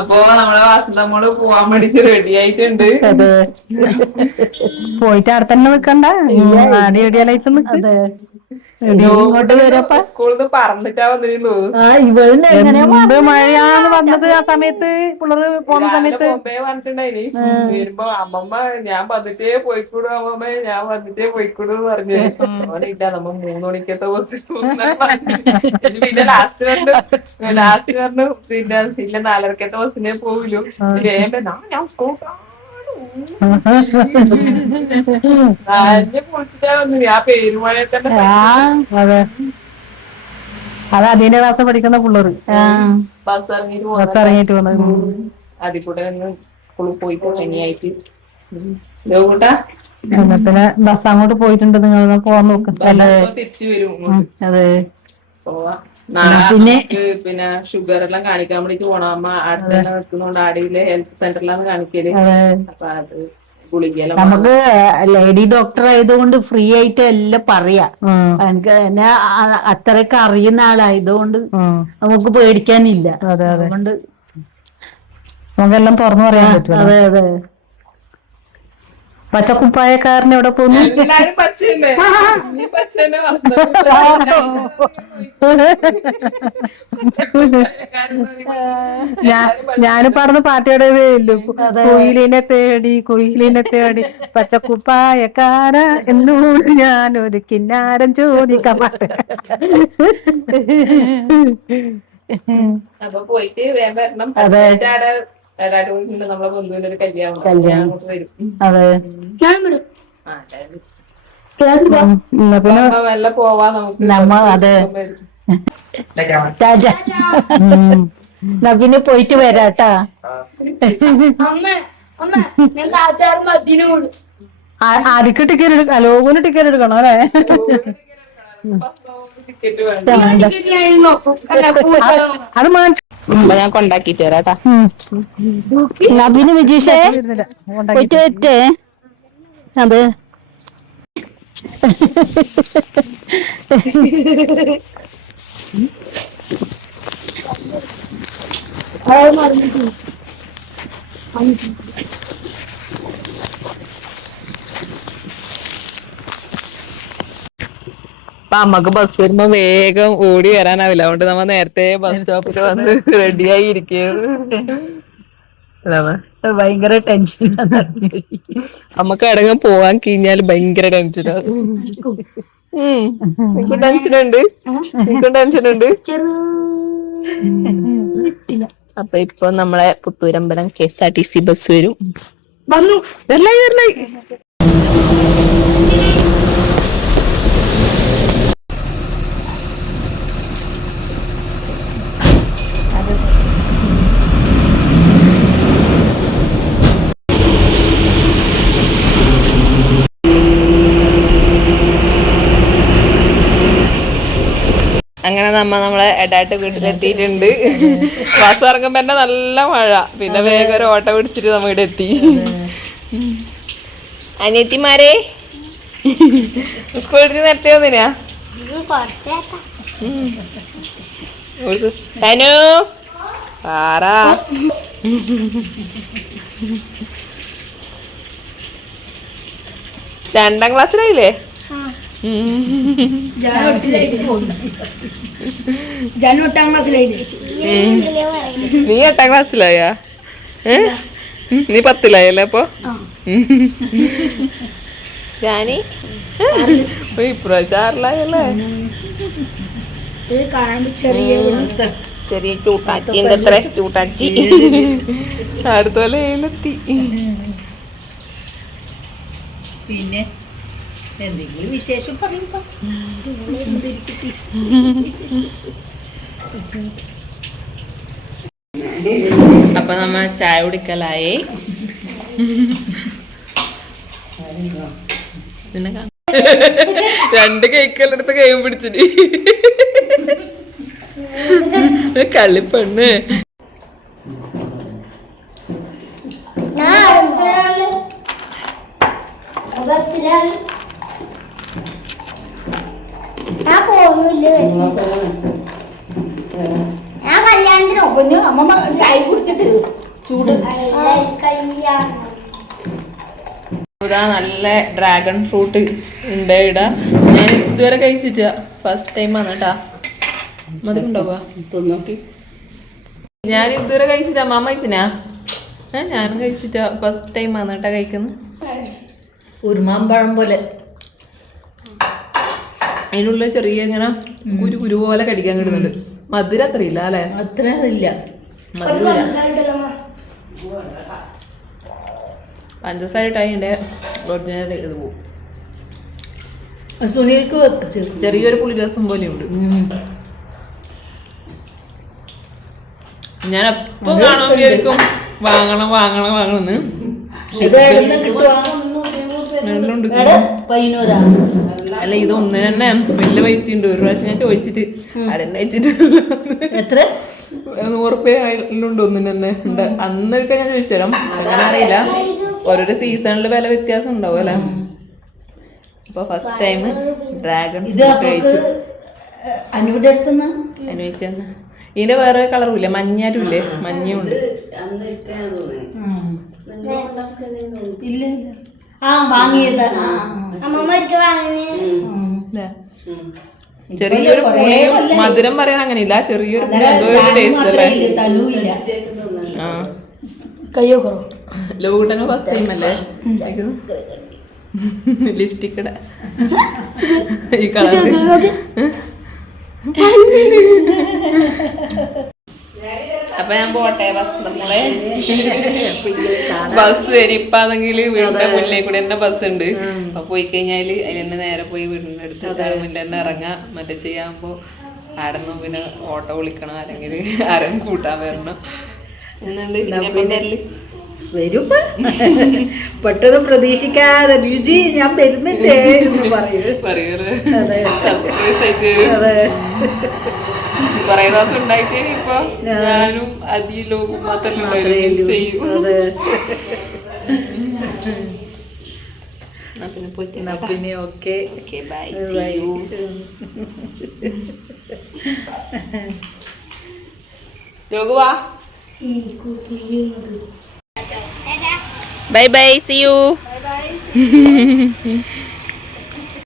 അപ്പൊ നമ്മളെ വാസന്തമ്മള് പോവാൻ വേണ്ടിട്ട് റെഡി ആയിട്ടുണ്ട്. അതെ പോയിട്ട് അവിടെ തന്നെ നിക്കണ്ട, ആടി എടിയാലായിട്ട് നിക്ക്. ഇങ്ങോട്ട് വരപ്പ സ്കൂളിന്ന് പറഞ്ഞിട്ടാ വന്നിരുന്നു. എന്ത് മഴയാന്ന് വന്നത് ആ സമയത്ത് പിള്ളേര് പോകുന്ന രാവിലെ സമയത്ത്. ബോംബെ പറഞ്ഞിട്ടുണ്ടായിനി. വരുമ്പോ അമ്മമ്മ ഞാൻ വന്നിട്ടേ പോയിക്കൂടു, അമ്മമ്മ ഞാൻ വന്നിട്ടേ പോയിക്കൂടു പറഞ്ഞു. ഓനില്ല, നമ്മ 3 മണിക്കത്തെ ബസ്. പിന്നെ ലാസ്റ്റ് പറഞ്ഞു പിന്നെ ഇല്ല 4:30 ബസ്സിനെ പോവുള്ളൂ. ഞാൻ സ്കൂൾ പൊളിച്ചിട്ടാ വന്നു. ആ പെരുമഴയെ തന്നെ അതെ, അത് അതിന്റെ ക്ലാസ് പഠിക്കുന്ന പിള്ളേര് ബസ് ഇറങ്ങിയിട്ട് വന്നത്. അതിൽ കൂടെ സ്കൂളിൽ പോയിട്ട് പനിയായിട്ട്. കൂട്ടാ പിന്നെ ബസ് അങ്ങോട്ട് പോയിട്ടുണ്ട്, നിങ്ങൾ പോവാൻ നോക്ക്. തിരിച്ചു വരും. അതെ, നാളെ പിന്നെ ഷുഗർ എല്ലാം കാണിക്കാൻ വേണ്ടിട്ട് പോണം. അമ്മ അടുത്ത് തന്നെ നിൽക്കുന്നോണ്ട് ആടിയിലെ ഹെൽത്ത് സെന്ററിലാണ് കാണിക്കല്. അപ്പൊ അത് ഗുളികയെല്ലാം നമുക്ക് ലേഡി ഡോക്ടർ ആയതുകൊണ്ട് ഫ്രീ ആയിട്ട് എല്ലാം പറയാം. എനിക്ക് എന്നെ അത്രയൊക്കെ അറിയുന്ന ആളായതുകൊണ്ട് നമുക്ക് പേടിക്കാനില്ല. അതുകൊണ്ട് നമുക്കെല്ലാം തുറന്നു പറയാൻ പറ്റും. അതെ അതെ. പച്ചക്കുപ്പായക്കാരൻ എവിടെ പോന്നു? എല്ലാരും പച്ചന്നെ. നീ പച്ചന്നെ ഞാനിപ്പോ നടന്ന് പാട്ടിയുടേതേ ഇല്ലു. കുയിലിനെ തേടി കുയിലിനെ തേടി പച്ചക്കുപ്പായക്കാര എന്നോട് ഞാനൊരു കിന്നാരം ചോദിക്കാൻ പാട്ട്. അപ്പൊ പോയിട്ട് വേഗം വരണം. നമ്മളെ ബന്ധുവിന്റെ ഒരു കല്യാണം അങ്ങോട്ട് വരും. അതെ, പിന്നെ വല്ല പോവാ നമുക്ക്. അതെ പിന്നെ പോയിട്ട് വരാട്ടാ. ആദ്യക്ക് ടിക്കറ്റ് എടുക്കണം, ലോകന് ടിക്കറ്റ് എടുക്കണം അല്ലേ? അത് ഞാൻ കൊണ്ടാക്കിട്ട് വരാട്ടാ. നബിന് വിജീഷേ പോയിട്ട് വരട്ടെ. അതെ അപ്പൊ അമ്മക്ക് ബസ് വരുമ്പോ വേഗം ഓടി വരാനാവില്ല. അതുകൊണ്ട് നമ്മ നേരത്തെ ബസ് സ്റ്റോപ്പിൽ വന്ന് റെഡിയായി ഇരിക്കുകയാണ്. ഭയങ്കര ടെൻഷൻ. നമ്മക്ക് എവിടെങ്കിലും പോവാൻ കഴിഞ്ഞാല് ഭയങ്കര ടെൻഷനാണ്. നിനക്കും ടെൻഷനുണ്ട്, നിനക്കും ടെൻഷനുണ്ട്. അപ്പൊ ഇപ്പൊ നമ്മളെ പുത്തൂരമ്പലം KSRTC ബസ് വരും. വന്നു വരണായി. അങ്ങനെ നമ്മളെ എടാട്ട് വീട്ടിലെത്തിയിട്ടുണ്ട്. ബസ് ഇറങ്ങുമ്പോ തന്നെ നല്ല മഴ. പിന്നെ വേഗം ഒരു ഓട്ടോ പിടിച്ചിട്ട് നമ്മ ഇവിടെ എത്തി. അനിയത്തിമാരെ സ്കൂളിൽ നേരത്തെ വന്നിനാ? തനു പാറാ. രണ്ടാം ക്ലാസ്സിലായില്ലേ? നീ 8ാം ക്ലാസ്സിലായാ? നീ 10ലായല്ലേ അപ്പൊ? ഞാനീ ഇപ്രാവശ്യം 6ലായല്ലേ? ചെറിയ ചൂട്ടാച്ചി എന്തത്ര ചൂട്ടാച്ചി അടുത്ത പോലെ ഏലെത്തി. പിന്നെ എന്തെങ്കിലും വിശേഷം പറയുമ്പോ അപ്പൊ നമ്മ ചായ കുടിക്കലായി. പിന്നെ 2 കേക്കെടുത്ത് കൈ പിടിച്ചിട്ട് കളിപ്പെണ്ണ്. ഞാൻ കല്യാണത്തിന് അമ്മ ചായ കുടിച്ചിട്ട് ഇതാ നല്ല ഡ്രാഗൺ ഫ്രൂട്ട് ഉണ്ട് ഇവിടെ. ഞാൻ ഇതുവരെ കഴിച്ചിട്ട ഫസ്റ്റ് ടൈം ആണ് കേട്ടാ. മധുരം ഉണ്ടാവുക ഞാൻ ഇതുവരെ കഴിച്ചിട്ടാ. മാമ കഴിച്ചിനാ? ഞാനും കഴിച്ചിട്ടാ ഫസ്റ്റ് ടൈം ആണ് കേട്ടാ കഴിക്കുന്നത്. ഉരുമാമ്പഴം പോലെ അതിനുള്ള ചെറിയ ഇങ്ങനെ കുരു പോലെ കടിക്കാൻ കിട്ടുന്നുണ്ട്. മധുരം അത്രയില്ല അല്ലെ? അത്ര ഇല്ല. പഞ്ചസാര ഇട്ടായി എൻ്റെ ഒറിജിനൽ ഇത് പോകും. സുനിൽക്ക് ചെറിയൊരു പുളിരസം പോലെയുണ്ട്. ഞാൻ എപ്പം കാണാൻ വിചാരിക്കും വാങ്ങണമെന്ന്. അല്ല ഇത് ഒന്നിന് തന്നെ വലിയ പൈസ ഉണ്ട്. ഒരു പ്രാവശ്യം ഞാൻ ചോദിച്ചിട്ട് അടന്നെ വെച്ചിട്ട് എത്ര 100 രൂപ ഉണ്ട് ഒന്നിന് തന്നെ ഉണ്ട്. അന്നൊക്കെ ഞാൻ ചോദിച്ചുതരാം. അങ്ങനെ അറിയില്ല, ഓരോരോ സീസണിൽ വില വ്യത്യാസം ഉണ്ടാവും അല്ലേ. അപ്പൊ ഫസ്റ്റ് ടൈം ഡ്രാഗൺ കഴിച്ചു. അനുഭവിച്ചെന്ന് ഇതിന്റെ വേറെ കളറും ഇല്ലേ, മഞ്ഞാരും ഇല്ലേ, മഞ്ഞയും ഉണ്ട്. ചെറിയൊരു പുളിയും മധുരം പറയാൻ അങ്ങനെ ഇല്ല, ചെറിയൊരു പുളി എന്തോ ഒരു ടേസ്റ്റ് അല്ലേ. ലൂട്ടന് ഫസ്റ്റ് ടൈം അല്ലേ ലിപ്സ്റ്റിക് ഈ കളർ. അപ്പൊ ഞാൻ പോട്ടെ. നമ്മളെ ബസ് വരും ഇപ്പാണെങ്കിൽ വീടിന്റെ മുന്നിൽ കൂടെ തന്നെ ബസ് ഉണ്ട്. അപ്പൊ പോയി കഴിഞ്ഞാല് അതിൽ തന്നെ നേരെ പോയി വീടിന്റെ അടുത്ത് മുന്നിൽ തന്നെ ഇറങ്ങാം. മറ്റേ ചെയ്യാകുമ്പോ ആടന്നു പിന്നെ ഓട്ടോ വിളിക്കണം, അല്ലെങ്കിൽ ആരും കൂട്ടാൻ വരണം എന്നുണ്ട്. വരുമ്പോ പെട്ടെന്ന് പ്രതീക്ഷിക്കാതെ രുചി ഞാൻ വരുന്നില്ലേ എന്ന് പറയൂലേ. കൊറേ ദിവസം ഉണ്ടായിട്ട് ഇപ്പൊ ഞാനും അതിലോകും മാത്രമേ പിന്നെ ഓക്കെ ബൈ. യോഗുവാ ബൈ ബൈ, സീ യു.